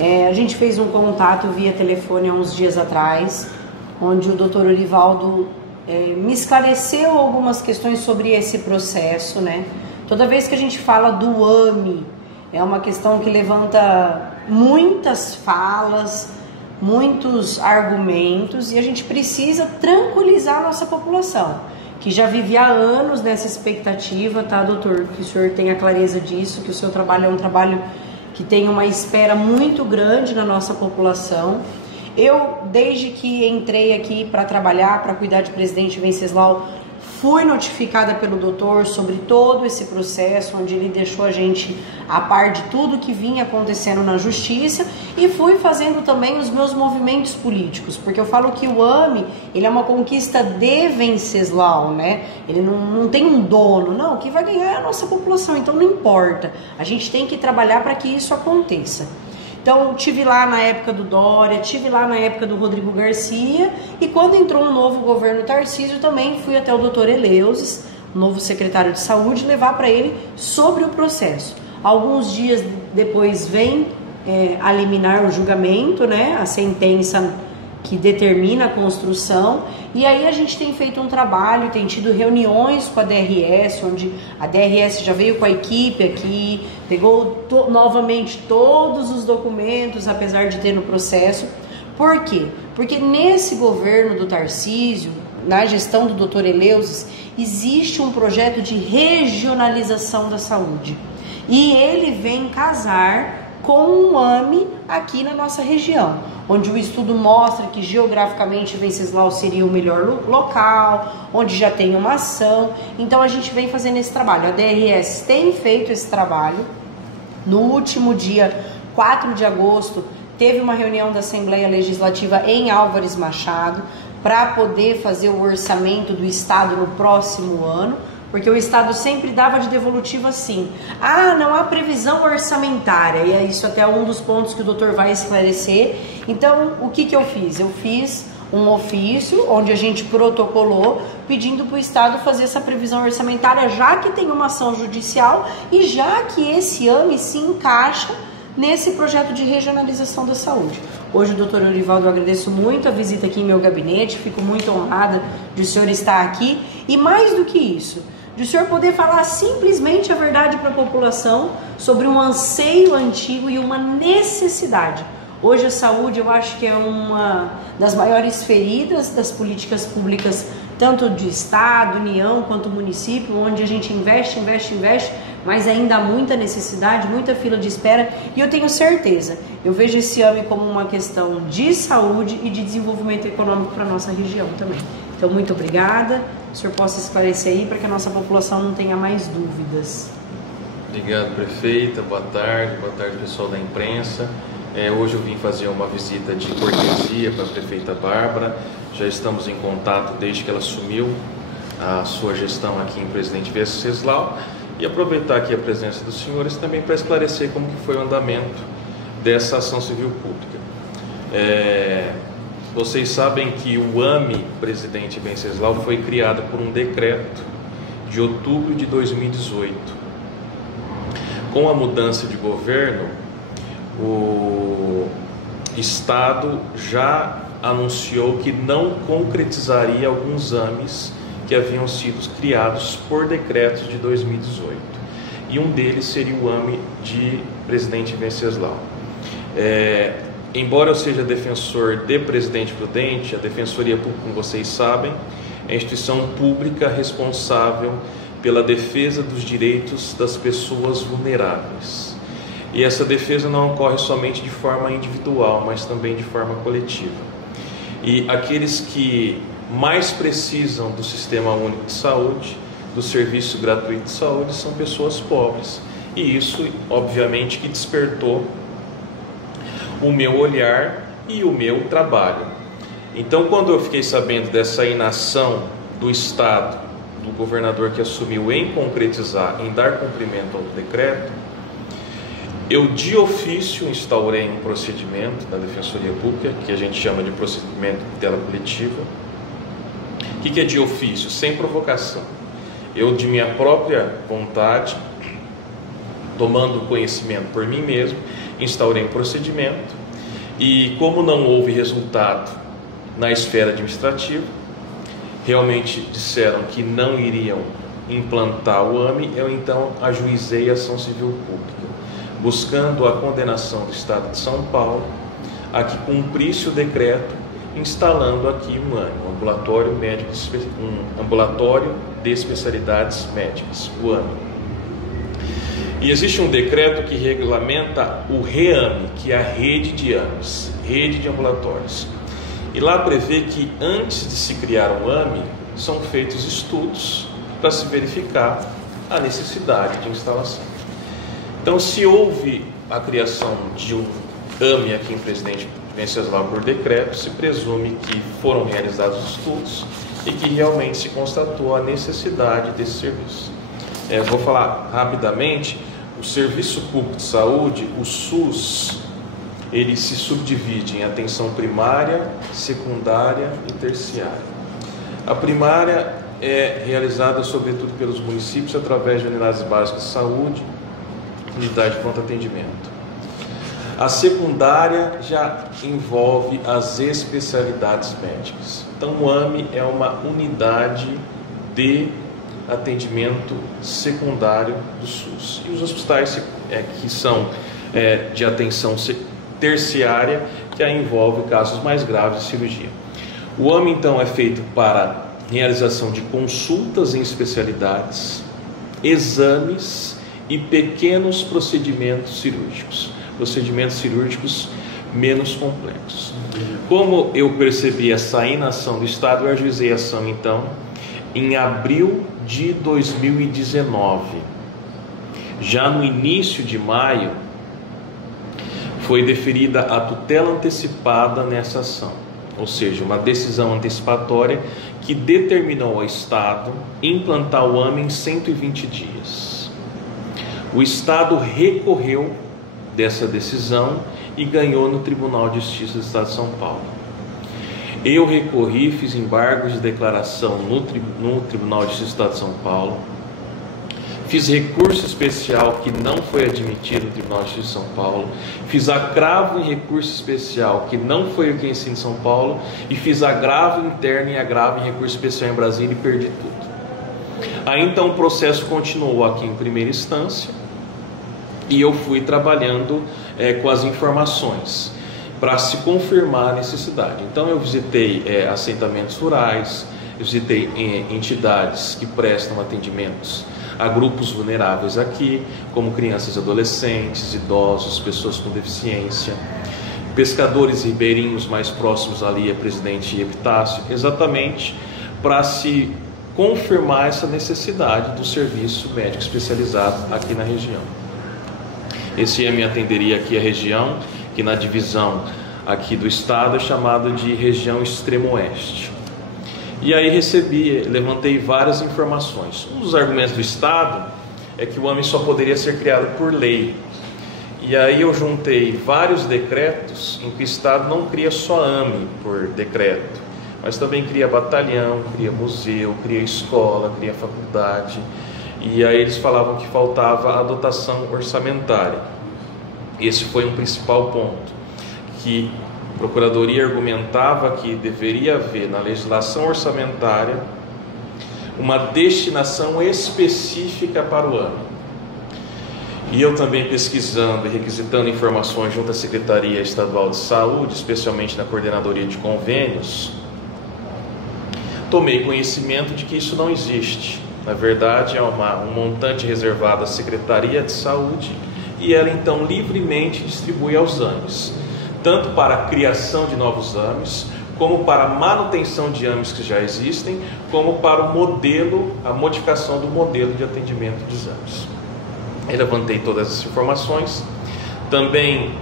A gente fez um contato via telefone há uns dias atrás, onde o Dr. Orivaldo me esclareceu algumas questões sobre esse processo, né? Toda vez que a gente fala do AME, é uma questão que levanta muitas falas, muitos argumentos, e a gente precisa tranquilizar a nossa população, que já vive há anos nessa expectativa, tá, doutor? Que o senhor tenha clareza disso, que o seu trabalho é um trabalho que tem uma espera muito grande na nossa população. Eu, desde que entrei aqui para trabalhar, para cuidar de Presidente Venceslau, fui notificada pelo doutor sobre todo esse processo, onde ele deixou a gente a par de tudo que vinha acontecendo na justiça, e fui fazendo também os meus movimentos políticos, porque eu falo que o AME, ele é uma conquista de Venceslau, né? Ele não tem um dono, não, quem vai ganhar é a nossa população, então não importa, a gente tem que trabalhar para que isso aconteça. Então, tive lá na época do Dória, tive lá na época do Rodrigo Garcia, e quando entrou um novo governo Tarcísio, também fui até o doutor Eleusis, novo secretário de saúde, levar para ele sobre o processo. Alguns dias depois vem a liminar o julgamento, né, a sentença que determina a construção, e aí a gente tem feito um trabalho, tem tido reuniões com a DRS, onde a DRS já veio com a equipe aqui, pegou novamente todos os documentos, apesar de ter no processo. Por quê? Porque nesse governo do Tarcísio, na gestão do Dr. Eleusis, existe um projeto de regionalização da saúde, e ele vem casar com um AME aqui na nossa região, onde o estudo mostra que geograficamente Venceslau seria o melhor local, onde já tem uma ação. Então a gente vem fazendo esse trabalho, a DRS tem feito esse trabalho. No último dia 4 de agosto teve uma reunião da Assembleia Legislativa em Álvares Machado para poder fazer o orçamento do Estado no próximo ano, porque o Estado sempre dava de devolutiva assim: ah, não há previsão orçamentária, e é isso até um dos pontos que o doutor vai esclarecer. Então, o que eu fiz? Eu fiz um ofício onde a gente protocolou pedindo para o Estado fazer essa previsão orçamentária, já que tem uma ação judicial e já que esse AME se encaixa nesse projeto de regionalização da saúde. Hoje, doutor Orivaldo, eu agradeço muito a visita aqui em meu gabinete, fico muito honrada de o senhor estar aqui, e mais do que isso, de o senhor poder falar simplesmente a verdade para a população sobre um anseio antigo e uma necessidade. Hoje a saúde, eu acho que é uma das maiores feridas das políticas públicas, tanto de Estado, União, quanto município, onde a gente investe, mas ainda há muita necessidade, muita fila de espera, e eu tenho certeza, eu vejo esse AME como uma questão de saúde e de desenvolvimento econômico para a nossa região também. Então, muito obrigada, o senhor possa esclarecer aí para que a nossa população não tenha mais dúvidas. Obrigado, prefeita, boa tarde pessoal da imprensa. Hoje eu vim fazer uma visita de cortesia para a prefeita Bárbara, já estamos em contato desde que ela assumiu a sua gestão aqui em Presidente Venceslau, e aproveitar aqui a presença dos senhores também para esclarecer como que foi o andamento dessa ação civil pública. Vocês sabem que o AME Presidente Venceslau foi criado por um decreto de outubro de 2018. Com a mudança de governo, o Estado já anunciou que não concretizaria alguns AMEs que haviam sido criados por decretos de 2018. E um deles seria o AME de Presidente Venceslau. Embora eu seja defensor de Presidente Prudente, a Defensoria Pública, como vocês sabem, é a instituição pública responsável pela defesa dos direitos das pessoas vulneráveis. E essa defesa não ocorre somente de forma individual, mas também de forma coletiva. E aqueles que mais precisam do Sistema Único de Saúde, do serviço gratuito de saúde, são pessoas pobres. E isso, obviamente, que despertou o meu olhar e o meu trabalho. Então, quando eu fiquei sabendo dessa inação do Estado, do governador que assumiu em concretizar, em dar cumprimento ao decreto, eu de ofício instaurei um procedimento da Defensoria Pública, que a gente chama de procedimento de tutela coletiva. O que é de ofício? Sem provocação. Eu, de minha própria vontade, tomando conhecimento por mim mesmo, instaurei um procedimento e, como não houve resultado na esfera administrativa, realmente disseram que não iriam implantar o AME, eu então ajuizei a ação civil pública, buscando a condenação do Estado de São Paulo a que cumprisse o decreto instalando aqui um AME, um ambulatório de especialidades médicas, o AME. E existe um decreto que regulamenta o REAME, que é a rede de AMEs, rede de ambulatórios. E lá prevê que antes de se criar um AME, são feitos estudos para se verificar a necessidade de instalação. Então, se houve a criação de um AME aqui em Presidente Venceslau por decreto, se presume que foram realizados estudos e que realmente se constatou a necessidade desse serviço. Vou falar rapidamente. O Serviço Público de Saúde, o SUS, ele se subdivide em atenção primária, secundária e terciária. A primária é realizada sobretudo pelos municípios através de unidades básicas de saúde, unidade de pronto atendimento. A secundária já envolve as especialidades médicas. Então, o AME é uma unidade de atendimento secundário do SUS. E os hospitais que são de atenção terciária, que aí envolve casos mais graves de cirurgia. O AME, então, é feito para realização de consultas em especialidades, exames e pequenos procedimentos cirúrgicos menos complexos. Como eu percebi essa inação do Estado, eu ajuizei a ação, então, em abril de 2019. Já no início de maio, foi deferida a tutela antecipada nessa ação, ou seja, uma decisão antecipatória que determinou ao Estado implantar o AME em 120 dias. O Estado recorreu dessa decisão e ganhou no Tribunal de Justiça do Estado de São Paulo. Eu recorri, fiz embargos de declaração no Tribunal de Justiça do Estado de São Paulo, fiz recurso especial que não foi admitido no Tribunal de Justiça de São Paulo, fiz agravo em recurso especial que não foi o que ensina em São Paulo, e fiz agravo interno e agravo em recurso especial em Brasília e perdi tudo. Aí então o processo continuou aqui em primeira instância e eu fui trabalhando com as informações para se confirmar a necessidade. Então eu visitei assentamentos rurais, eu visitei entidades que prestam atendimentos a grupos vulneráveis aqui, como crianças e adolescentes, idosos, pessoas com deficiência, pescadores ribeirinhos mais próximos ali a Presidente Epitácio, exatamente para se confirmar essa necessidade do serviço médico especializado aqui na região. Esse AME atenderia aqui a região, que na divisão aqui do estado é chamada de região extremo oeste. E aí levantei várias informações. Um dos argumentos do estado é que o AME só poderia ser criado por lei. E aí eu juntei vários decretos em que o estado não cria só AME por decreto, mas também cria batalhão, cria museu, cria escola, cria faculdade. E aí eles falavam que faltava a dotação orçamentária. Esse foi um principal ponto, que a Procuradoria argumentava que deveria haver na legislação orçamentária uma destinação específica para o AME. E eu também pesquisando e requisitando informações junto à Secretaria Estadual de Saúde, especialmente na Coordenadoria de Convênios, tomei conhecimento de que isso não existe. Na verdade, é um montante reservado à Secretaria de Saúde e ela então livremente distribui aos AMEs, tanto para a criação de novos AMEs, como para a manutenção de AMEs que já existem, como para o modelo, a modificação do modelo de atendimento dos AMEs. Eu levantei todas essas informações, também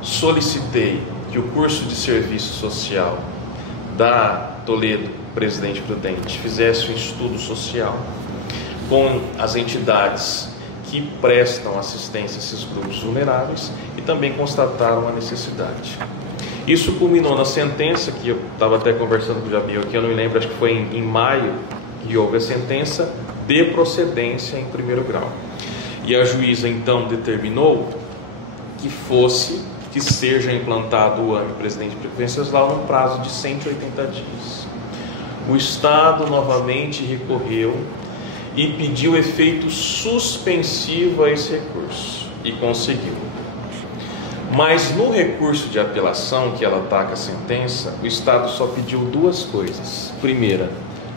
solicitei que o curso de serviço social da Toledo Presidente Prudente fizesse um estudo social com as entidades que prestam assistência a esses grupos vulneráveis e também constataram a necessidade. Isso culminou na sentença, que eu estava até conversando com o Jamil aqui, eu não me lembro, acho que foi em maio que houve a sentença de procedência em primeiro grau. E a juíza então determinou que seja implantado o AME Presidente Venceslau no prazo de 180 dias. O Estado novamente recorreu e pediu efeito suspensivo a esse recurso e conseguiu. Mas no recurso de apelação que ela ataca a sentença, o Estado só pediu duas coisas. Primeira,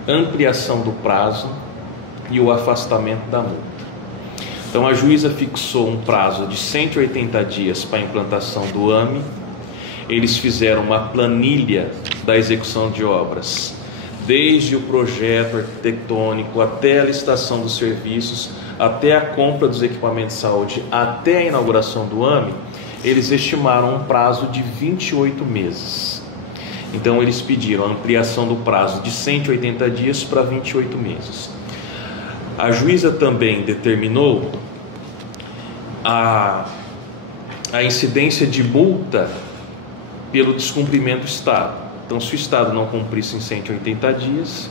ampliação do prazo e o afastamento da multa. Então a juíza fixou um prazo de 180 dias para a implantação do AME. Eles fizeram uma planilha da execução de obras, desde o projeto arquitetônico até a licitação dos serviços, até a compra dos equipamentos de saúde, até a inauguração do AME. Eles estimaram um prazo de 28 meses. Então eles pediram a ampliação do prazo de 180 dias para 28 meses. A juíza também determinou a incidência de multa pelo descumprimento do Estado. Então, se o Estado não cumprisse em 180 dias,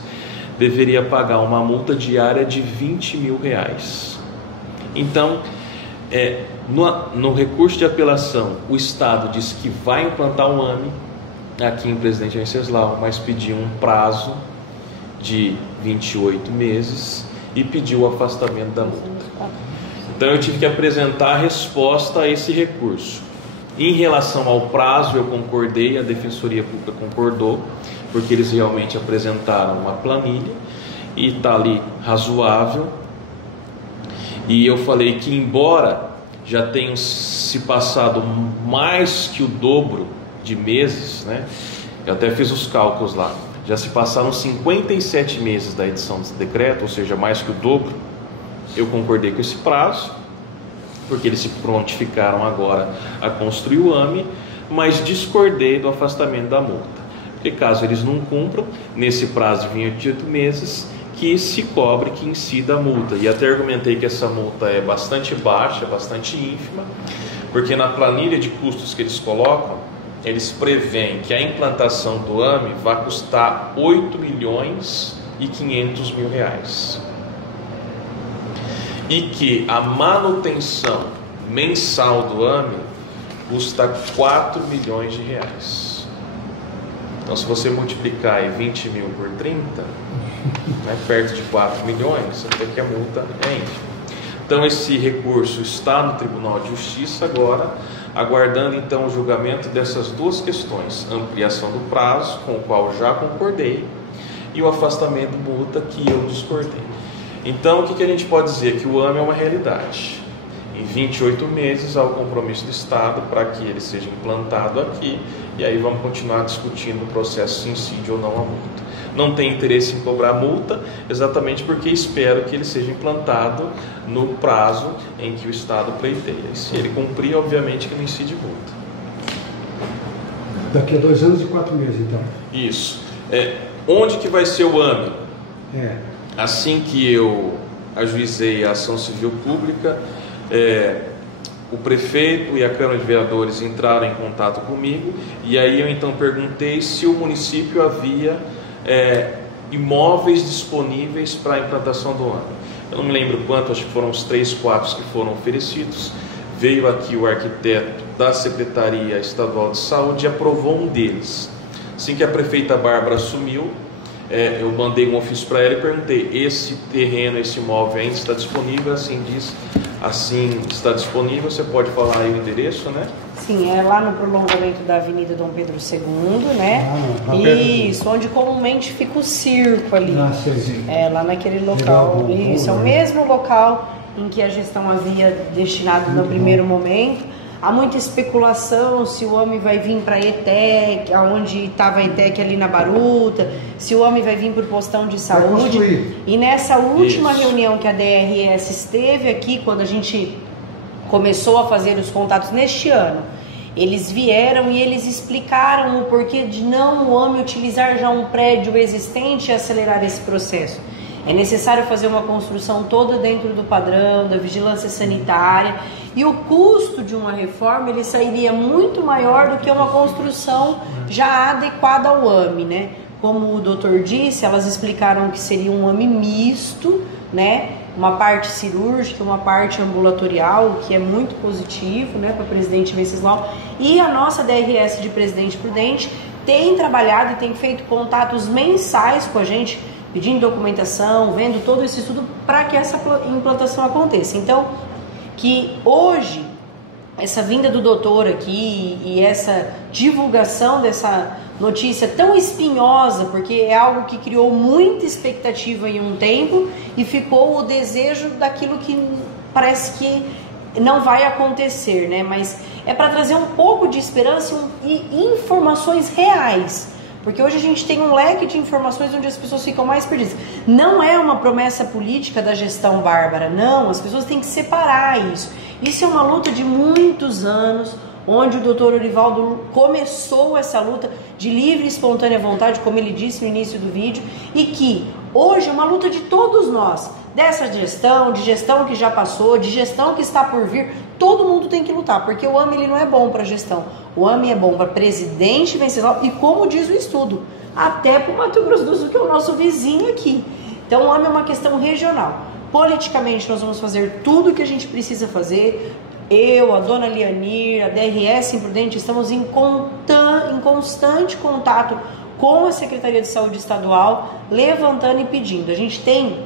deveria pagar uma multa diária de R$20 mil. Então, no recurso de apelação, o Estado disse que vai implantar um AME aqui em Presidente Venceslau, mas pediu um prazo de 28 meses e pediu o afastamento da multa. Então eu tive que apresentar a resposta a esse recurso. Em relação ao prazo, eu concordei, a Defensoria Pública concordou, porque eles realmente apresentaram uma planilha e está ali razoável. E eu falei que, embora já tenham se passado mais que o dobro de meses, né? Eu até fiz os cálculos lá, já se passaram 57 meses da edição desse decreto, ou seja, mais que o dobro. Eu concordei com esse prazo, porque eles se prontificaram agora a construir o AME, mas discordei do afastamento da multa, porque caso eles não cumpram, nesse prazo de 28 meses, que se cobre, que incida a multa. E até argumentei que essa multa é bastante baixa, bastante ínfima, porque na planilha de custos que eles colocam, eles preveem que a implantação do AME vai custar R$8.500.000 e que a manutenção mensal do AME custa R$4 milhões. Então, se você multiplicar aí 20 mil por 30, né, perto de 4 milhões, você vê que a multa é ínfima. Então, esse recurso está no Tribunal de Justiça agora, aguardando então o julgamento dessas duas questões: ampliação do prazo, com o qual já concordei, e o afastamento da multa, que eu discordei. Então, o que a gente pode dizer? Que o AME é uma realidade. Em 28 meses há o compromisso do Estado para que ele seja implantado aqui, e aí vamos continuar discutindo o processo se incide ou não a multa. Não tem interesse em cobrar multa, exatamente porque espero que ele seja implantado no prazo em que o Estado pleiteia. E se ele cumprir, obviamente que não incide multa. Daqui a 2 anos e 4 meses, então. Isso. Onde que vai ser o AME? Assim que eu ajuizei a ação civil pública, o prefeito e a Câmara de Vereadores entraram em contato comigo, e aí eu então perguntei se o município havia imóveis disponíveis para a implantação do AME. Eu não me lembro quanto, acho que foram uns 3, 4 que foram oferecidos. Veio aqui o arquiteto da Secretaria Estadual de Saúde e aprovou um deles. Assim que a prefeita Bárbara assumiu, eu mandei um ofício para ela e perguntei: esse terreno, esse imóvel ainda está disponível? Assim diz, assim está disponível. Você pode falar aí o endereço, né? Sim, é lá no prolongamento da Avenida Dom Pedro II, né? Isso, onde comumente fica o circo ali. Lá naquele local. Isso, é o mesmo local em que a gestão havia destinado no primeiro momento. Há muita especulação se o AME vai vir para a ETEC, onde estava a ETEC ali na Baruta, se o AME vai vir para o postão de saúde. E nessa última reunião que a DRS esteve aqui, quando a gente começou a fazer os contatos neste ano, eles vieram e eles explicaram o porquê de não o AME utilizar já um prédio existente e acelerar esse processo. É necessário fazer uma construção toda dentro do padrão, da vigilância sanitária, e o custo de uma reforma ele sairia muito maior do que uma construção já adequada ao AME, né? Como o doutor disse, elas explicaram que seria um AME misto, né? uma parte cirúrgica, uma parte ambulatorial, que é muito positivo, né, para Presidente Venceslau. E a nossa DRS de Presidente Prudente tem trabalhado e tem feito contatos mensais com a gente, pedindo documentação, vendo todo esse estudo para que essa implantação aconteça. Então, que hoje essa vinda do doutor aqui e essa divulgação dessa notícia tão espinhosa, porque é algo que criou muita expectativa em um tempo e ficou o desejo daquilo que parece que não vai acontecer, né? Mas é para trazer um pouco de esperança e informações reais, porque hoje a gente tem um leque de informações onde as pessoas ficam mais perdidas. Não é uma promessa política da gestão Bárbara, não, as pessoas têm que separar isso. Isso é uma luta de muitos anos, onde o doutor Orivaldo começou essa luta de livre e espontânea vontade, como ele disse no início do vídeo, e que hoje é uma luta de todos nós, dessa gestão, de gestão que já passou, de gestão que está por vir. Todo mundo tem que lutar, porque o AME ele não é bom para gestão, o AME é bom para Presidente Venceslau e, como diz o estudo, até para o Mato Grosso do Sul, que é o nosso vizinho aqui. Então o AME é uma questão regional. Politicamente nós vamos fazer tudo o que a gente precisa fazer. Eu, a dona Lianir, a DRS Imprudente, estamos em constante contato com a Secretaria de Saúde Estadual, levantando e pedindo. A gente tem,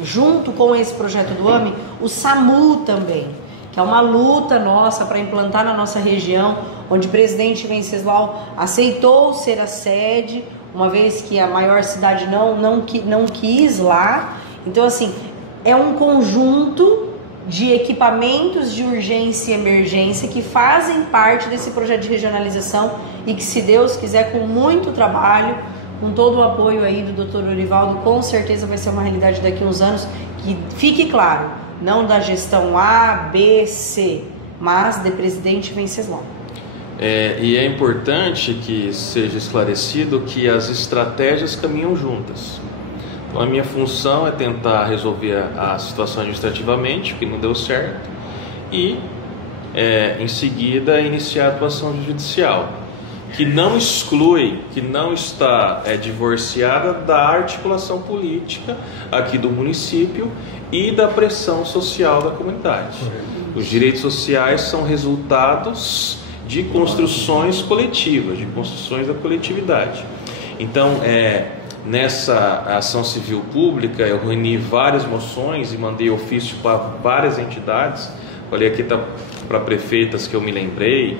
junto com esse projeto do AME, o SAMU também, que é uma luta nossa para implantar na nossa região, onde o Presidente Venceslau aceitou ser a sede, uma vez que a maior cidade não quis lá. Então, assim, é um conjunto de equipamentos de urgência e emergência que fazem parte desse projeto de regionalização e que, se Deus quiser, com muito trabalho, com todo o apoio aí do Dr. Orivaldo, com certeza vai ser uma realidade daqui a uns anos. Que fique claro, não da gestão A, B, C, mas de Presidente Venceslau. E é importante que seja esclarecido que as estratégias caminham juntas. Então, a minha função é tentar resolver a situação administrativamente, o que não deu certo, e em seguida iniciar a atuação judicial, que não exclui, que não está divorciada da articulação política aqui do município e da pressão social da comunidade. Os direitos sociais são resultados de construções coletivas, de construções da coletividade. Então, nessa ação civil pública, eu reuni várias moções e mandei ofício para várias entidades. Falei aqui para prefeitas que eu me lembrei,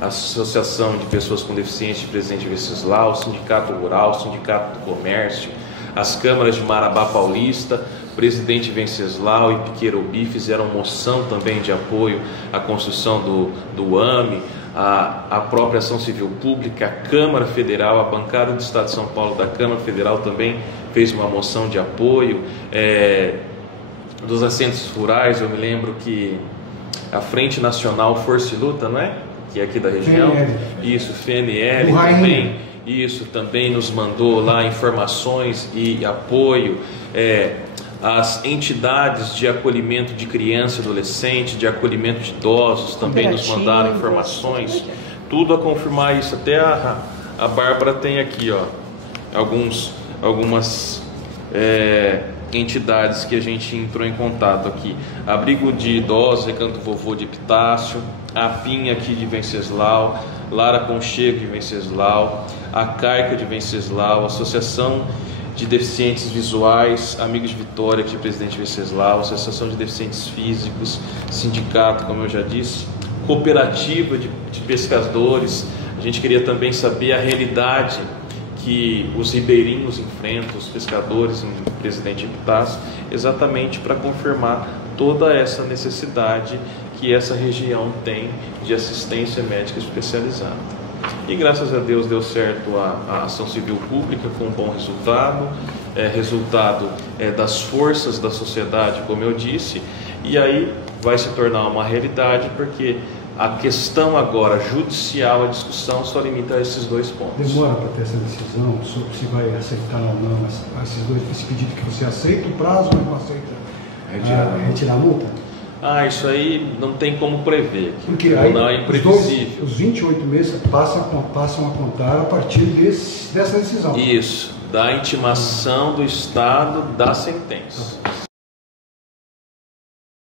a Associação de Pessoas com Deficiência de Presidente Venceslau, o Sindicato Rural, o Sindicato do Comércio, as câmaras de Marabá Paulista, Presidente Venceslau e Piqueirobi fizeram moção também de apoio à construção do AME, a própria ação civil pública, a Câmara Federal, a bancada do Estado de São Paulo da Câmara Federal também fez uma moção de apoio. Dos assentos rurais, eu me lembro que a Frente Nacional Força e Luta, não é? Que é aqui da região. FNL. Isso, FNL também. Isso também nos mandou lá informações e apoio. As entidades de acolhimento de criança e adolescente, de acolhimento de idosos também nos mandaram informações, tudo a confirmar isso. Até a Bárbara tem aqui, ó, algumas entidades que a gente entrou em contato aqui: Abrigo de Idosos, Recanto Vovô de Epitácio, a PIN aqui de Venceslau, Lara Conchego de Venceslau, a Caica de Venceslau, Associação de Deficientes Visuais, Amigos de Vitória, aqui Presidente Venceslau, Associação de Deficientes Físicos, Sindicato, como eu já disse, Cooperativa de Pescadores. A gente queria também saber a realidade que os ribeirinhos enfrentam, os pescadores em Presidente Epitácio, exatamente para confirmar toda essa necessidade que essa região tem de assistência médica especializada. E graças a Deus deu certo a ação civil pública com um bom resultado, resultado das forças da sociedade, como eu disse, e aí vai se tornar uma realidade, porque a questão agora judicial, a discussão só limita a esses dois pontos. Demora para ter essa decisão sobre se vai aceitar ou não esse pedido que você aceita o prazo, mas não aceita retirar a multa? Isso aí não tem como prever. Porque aí não é imprevisível. Os 28 meses passam a contar a partir dessa decisão. Isso, da intimação do Estado da sentença.